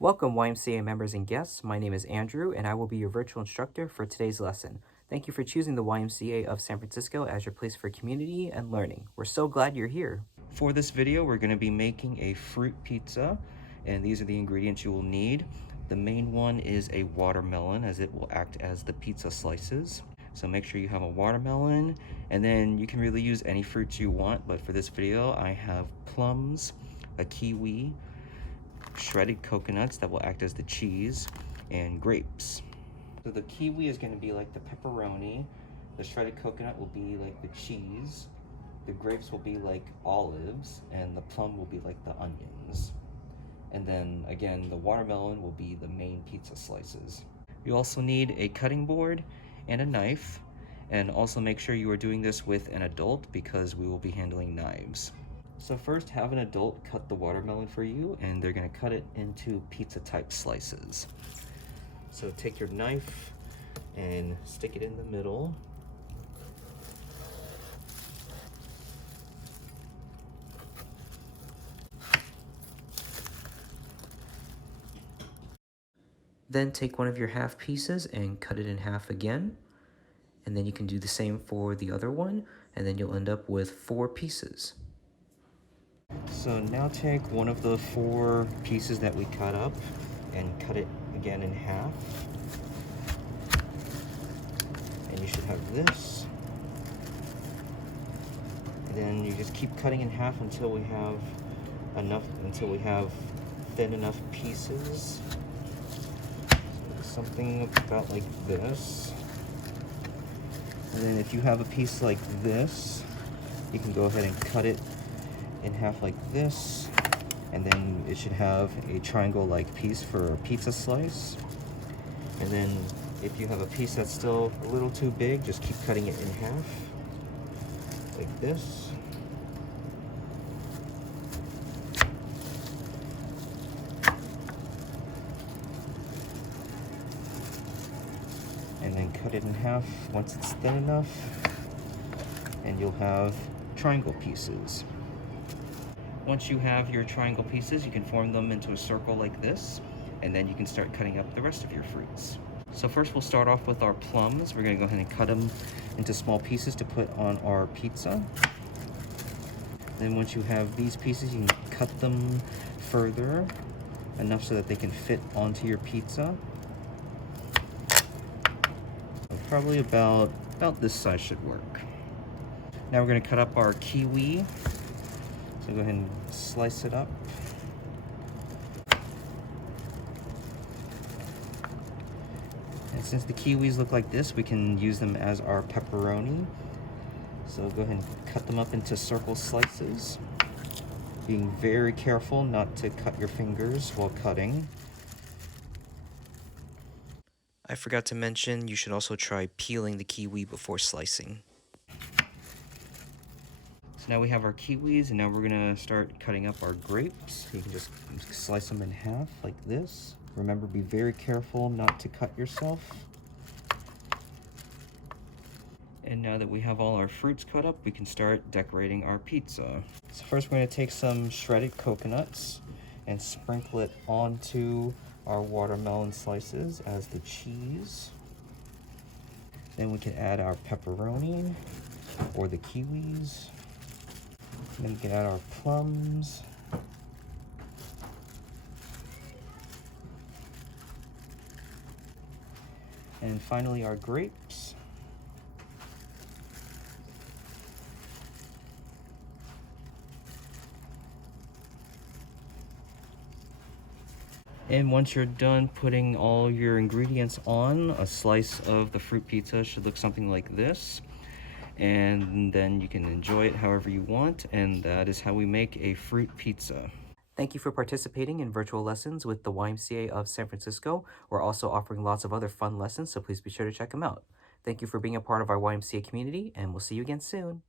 Welcome YMCA members and guests. My name is Andrew and I will be your virtual instructor for today's lesson. Thank you for choosing the YMCA of San Francisco as your place for community and learning. We're so glad you're here. For this video, we're going to be making a fruit pizza, and these are the ingredients you will need. The main one is a watermelon, as it will act as the pizza slices. So make sure you have a watermelon, and then you can really use any fruits you want, but for this video I have plums, a kiwi, shredded coconuts that will act as the cheese, and grapes. So the kiwi is going to be like the pepperoni, the shredded coconut will be like the cheese, the grapes will be like olives, and the plum will be like the onions. And then again, the watermelon will be the main pizza slices. You also need a cutting board and a knife, and also make sure you are doing this with an adult because we will be handling knives. So first, have an adult cut the watermelon for you, and they're going to cut it into pizza type slices. So take your knife and stick it in the middle. Then take one of your half pieces and cut it in half again. And then you can do the same for the other one, and then you'll end up with 4 pieces. So now take one of the 4 pieces that we cut up and cut it again in half. And you should have this. And then you just keep cutting in half until we have thin enough pieces. So something about like this. And then if you have a piece like this, you can go ahead and cut it in half like this, and then it should have a triangle-like piece for a pizza slice. And then if you have a piece that's still a little too big, just keep cutting it in half like this. And then cut it in half once it's thin enough, and you'll have triangle pieces. Once you have your triangle pieces, you can form them into a circle like this, and then you can start cutting up the rest of your fruits. So first we'll start off with our plums. We're going to go ahead and cut them into small pieces to put on our pizza. Then once you have these pieces, you can cut them further, enough so that they can fit onto your pizza. Probably about this size should work. Now we're going to cut up our kiwi. So go ahead and slice it up. And since the kiwis look like this, we can use them as our pepperoni. So go ahead and cut them up into circle slices, being very careful not to cut your fingers while cutting. I forgot to mention, you should also try peeling the kiwi before slicing. So now we have our kiwis, and now we're gonna start cutting up our grapes. You can just slice them in half like this. Remember, be very careful not to cut yourself. And now that we have all our fruits cut up, we can start decorating our pizza. So first we're gonna take some shredded coconuts and sprinkle it onto our watermelon slices as the cheese. Then we can add our pepperoni or the kiwis. Then we can add our plums. And finally our grapes. And once you're done putting all your ingredients on, a slice of the fruit pizza should look something like this. And then you can enjoy it however you want, and that is how we make a fruit pizza. Thank you for participating in virtual lessons with the YMCA of San Francisco. We're also offering lots of other fun lessons, so please be sure to check them out. Thank you for being a part of our YMCA community, and we'll see you again soon.